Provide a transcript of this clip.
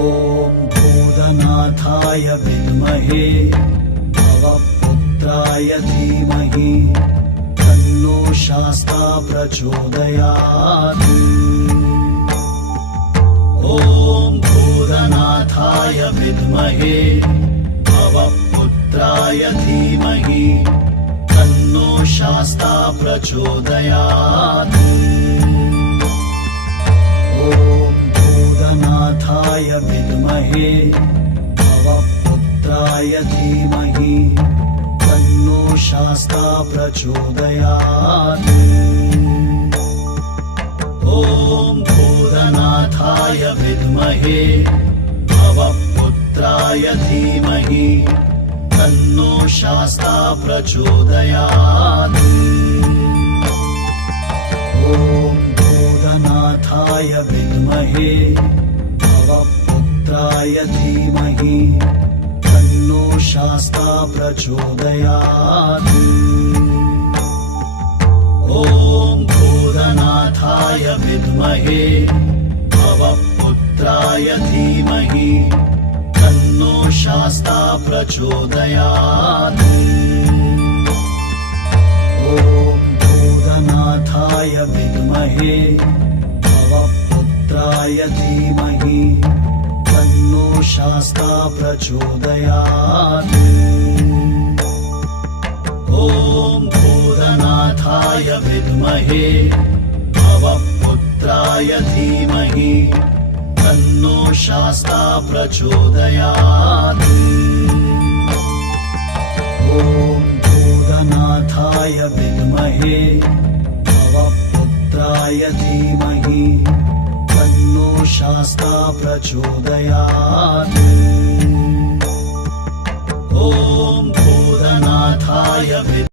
ॐ भूतनाथाय विद्महे भवपुत्राय धीमहि तन्नो शास्ता प्रचोदयात्। ॐ भूतनाथाय विद्महे भवपुत्राय धीमहि तन्नो शास्ता प्रचोदयात्। ॐ भूतनाथाय विद्महे भवपुत्राय धीमहि तन्नो शास्ता प्रचोदयात्। ॐ भूतनाथाय विद्महे भवपुत्राय धीमहि तन्नो शास्ता प्रचोदयात्। ॐ भूतनाथाय विद्महे भवपुत्राय धीमहि तन्नो शास्ता प्रचोदयात्। ॐ भूतनाथाय विद्महे भवपुत्राय धीमहि तन्नो शास्ता प्रचोदयात्। ॐ भूतनाथाय विद्महे भवपुत्राय धीमहि तन्नो शास्ता प्रचोदयात्। ॐ भूतनाथाय विद्महे भवपुत्राय धीमहि तन्नो शास्ता प्रचोदयात्। ॐ भूतनाथाय विद्महे भवपुत्राय धीमहि तन्नो शास्ता प्रचोदयात्। ॐ भूतनाथाय